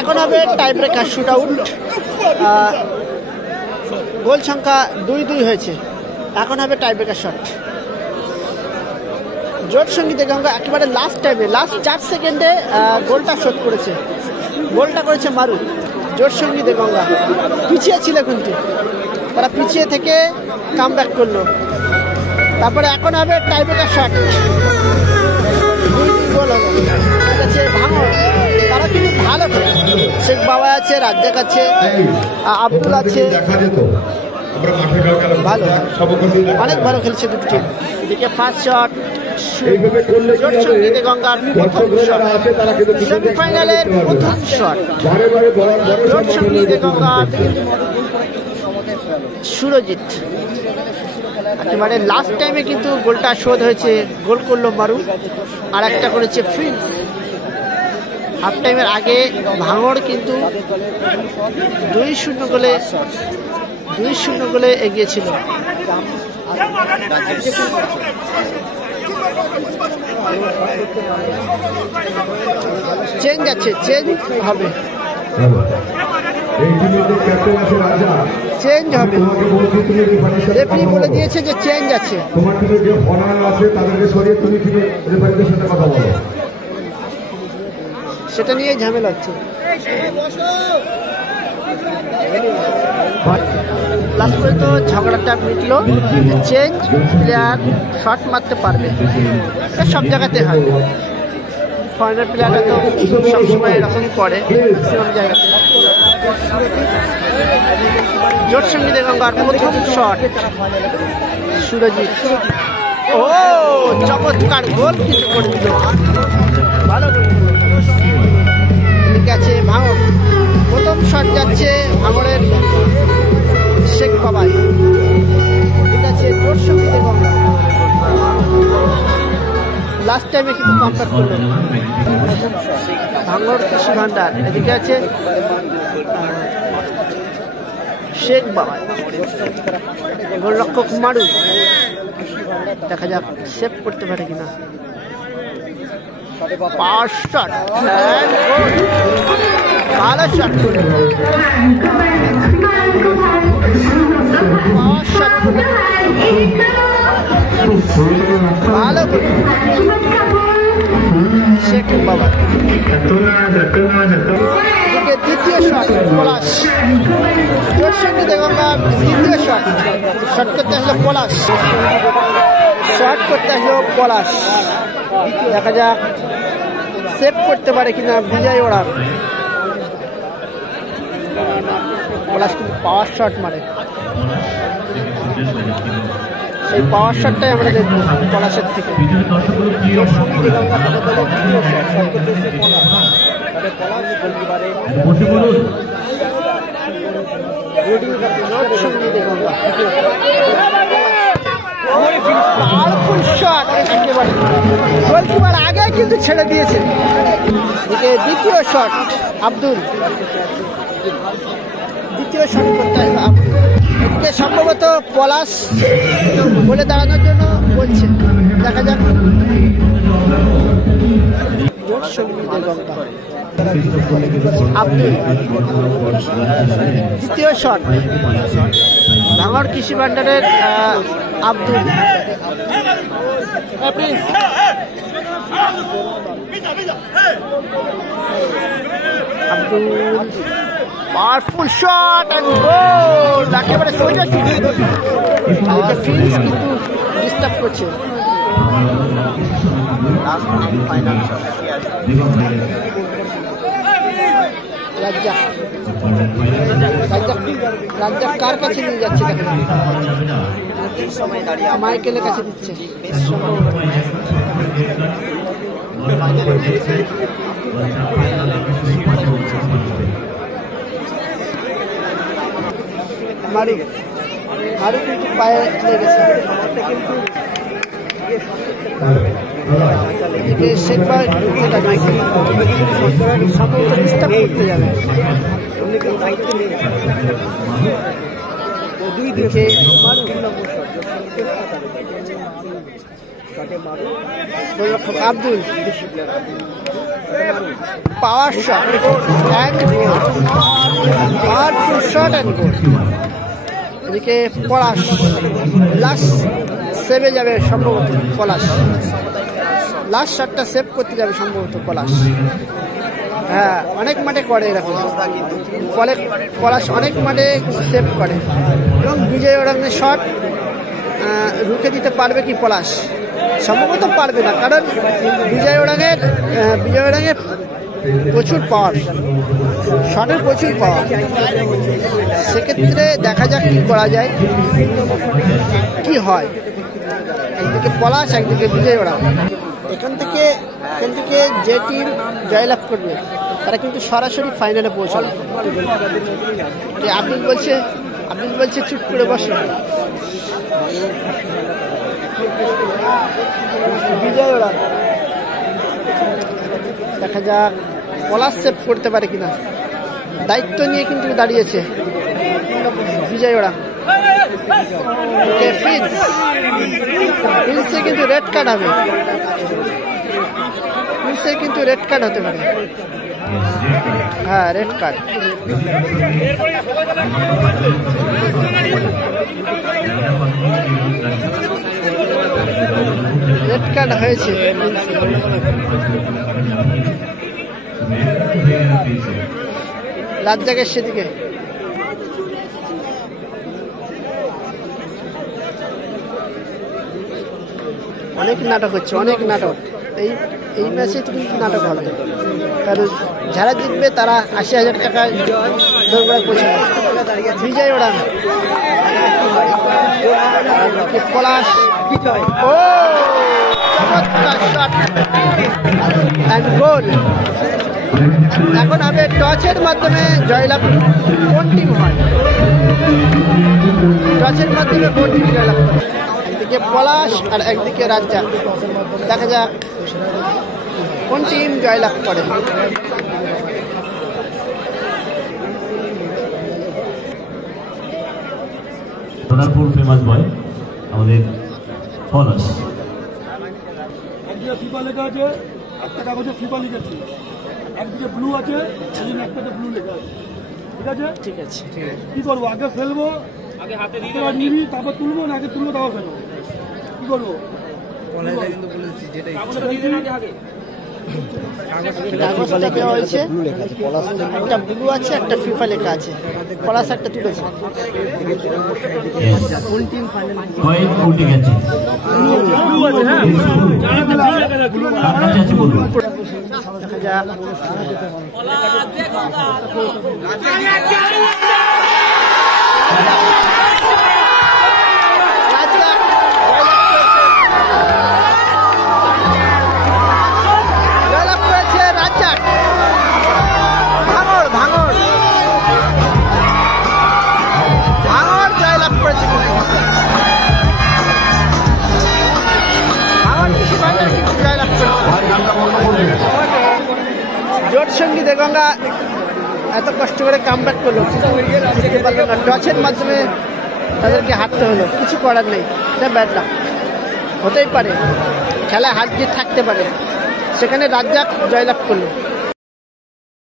এখন হবে tie breaker shoot out. গোল সংখ্যা 2-2 হয়েছে। এখন হবে টাই ব্রেকার শট। জোট সঙ্গীতে গঙ্গা একেবারে লাস্ট টাইমে লাস্ট 4 সেকেন্ডে গোলটা শোধ করেছে। গোলটা করেছে মারু। জোট সঙ্গীতে গঙ্গা পিছিয়ে ছিল কিন্তু তারা পিছিয়ে থেকে কাম ব্যাক করলো। তারপরে এখন হবে টাই ব্রেকার শট। 2-2 গোল হলো। ভাঙড় তারা কিন্তু ভালো করে শেখ বাবা আছে, রাজ্জাক আছে, আব্দুল আছে, ভালো অনেক ভালো খেলছে দুটো টিম। এদিকে ফার্স্ট শট জোট সঙ্গীতে গঙ্গার প্রথম শট, সেমিফাইনালের প্রথম শট জোট সঙ্গীতে গঙ্গার সুরজিৎ। একেবারে লাস্ট টাইমে কিন্তু গোলটা শোধ হয়েছে। গোল করলো মারু, আর একটা করেছে ফিন্স। হাফ টাইমের আগে ভাঙড় কিন্তু 2-0 গোলে এগিয়েছিল। চেঞ্জ আছে, চেঞ্জ হবে, চেঞ্জ হবে। রেফারি বলে দিয়েছে যে চেঞ্জ আছে। সেটা নিয়ে ঝামেলা হচ্ছে। লাস্ট করে তো ঝগড়াটা মিটলো। চেঞ্জ প্লেয়ার শট মারতে পারবে, সব জায়গাতে হয়। ফরেনার প্লেয়াররা তো সবসময় এরকম করে ম্যাক্সিমাম জায়গাতে। জোট সঙ্গীতে গঙ্গার প্রথম শট সুরজিৎ। ও চমৎকার গোল কিন্তু করে দিল, ভালো করে আছে ভাঙড়। প্রথম শট যাচ্ছে ভাঙড়ের শেখ বাবাই। ঠিক আছে জোট সঙ্গীতে গঙ্গা লাস্ট টাইমে কিন্তু কমপ্যাক্ট করলো ভাঙড় কৃষি ভান্ডার। এদিকে আছে শেখ বাবাই, গোলরক্ষক মারু। দেখা যাক সেভ করতে পারে কিনা। পাঁচ শট, ভালো শট করে ভালো করে শেখ বাবা। দ্বিতীয় শট পলাশ, জোট সঙ্গীতে গঙ্গা দ্বিতীয় শট। শট করতে আসলো পলাশ, শট করতে আসলো পলাশ। দেখা যাক সেভ করতে পারে কিনা বিজয় ওড়ার। পলাশ কিন্তু পাওয়ার শট মারে, সেই পাওয়ার শটটাই আমরা দেখবো পলাশের থেকে। গোলকিপার আগে কিন্তু ছেড়ে দিয়েছে। দ্বিতীয় শট আব্দুল, দ্বিতীয় শট করতে হবে আব্দুল। এদিকে সম্ভবত পলাশ বলে দাঁড়ানোর জন্য বলছে, দেখা যাক। আব্দুল দ্বিতীয় শট ভাঙড় কৃষি ভান্ডারের Abdul. Abdul powerful shot and goal. একেবারে সোজা ফিল্ডস কিন্তু ডিস্টার্ব করছে। রাজ্জাক কার কাছে নিয়ে যাচ্ছে দেখেন, মাইকেলের কাছে দিচ্ছে। মারু মারু কিন্তু পায়ে লেগেছে। শেখ ভাই সম্ভবত ডিস্টার্ব করতে যাবে। দুই দিকে গোলরক্ষক Abdul, power shot and goal, powerful shot and goal. এদিকে পলাশ লাস্ট সেভে যাবে সম্ভবত, পলাশ লাস্ট শটটা সেভ করতে যাবে সম্ভবত পলাশ। হ্যাঁ, অনেক মাঠে করে এরকম, পলাশ অনেক মাঠে সেভ করে। এবং বিজয় ওরাংয়ের শট রুখে দিতে পারবে কি পলাশ? সম্ভবত পারবে না, কারণ বিজয় ওরাংয়ের প্রচুর পাওয়ার, শটের প্রচুর পাওয়ার। সেক্ষেত্রে দেখা যাক কি করা যায়, কি হয়। একদিকে পলাশ, একদিকে বিজয় ওরাং। এখান থেকে যে টিম জয়লাভ করবে তারা কিন্তু সরাসরি ফাইনালে পৌঁছাবে। আব্দুল বলছে চুপ করে বসে। বিজয় ওরাং, দেখা যাক পলাশ সেভ করতে পারে কিনা। দায়িত্ব নিয়ে কিন্তু দাঁড়িয়েছে বিজয় ওরাং। ফিল্সে কিন্তু রেড কার্ড হবে, ফিল্সে কিন্তু রেড কার্ড হতে পারে। হ্যাঁ, রেড কার্ড। রেড কার্ড হয়েছে। রাজ্জাকের সেদিকে অনেক নাটক হচ্ছে, অনেক নাটক। এই ম্যাচে কিন্তু নাটক হবে, কারণ যারা জিতবে তারা 80,000 টাকা দরবারে পৌঁছাবে। বিজয় ওরাং, পলাশ, ও গোল। এখন হবে টচের মাধ্যমে জয়লাভ কোন টিম হয়, টচের মাধ্যমে কোন টিম জয়লাভ করে। একদিকে পলাশ আর একদিকে রাজ্জাক, দেখা যাক কোন টিম জয়লাভ করে। সোনারপুর ফেমাস বয় আমাদের পলাশ। একদিকে ফিফা লেখা আছে, একটা কাগজে ফিফা লিখেছি, একদিকে ব্লু আছে, সেদিন একটাতে ব্লু লেখা আছে। ঠিক আছে, ঠিক আছে, কি করবো? আগে ফেলবো, আগে হাতে নিবি, তারপর তুলবো, না আগে তুলবো তারপর ফেলবো? কি করবো? একটা ব্লু আছে, একটা ফিফা লেখা আছে। পলাশ একটা তুলেছে। জোটসঙ্গী দেগঙ্গা এত কষ্ট করে কামব্যাক করলো, টচের মাধ্যমে তাদেরকে হারতে হলো। কিছু করার নেই, এটা ব্যাড লাক, হতেই পারে, খেলায় হার জিত থাকতে পারে। সেখানে রাজ্জাক জয়লাভ করলো।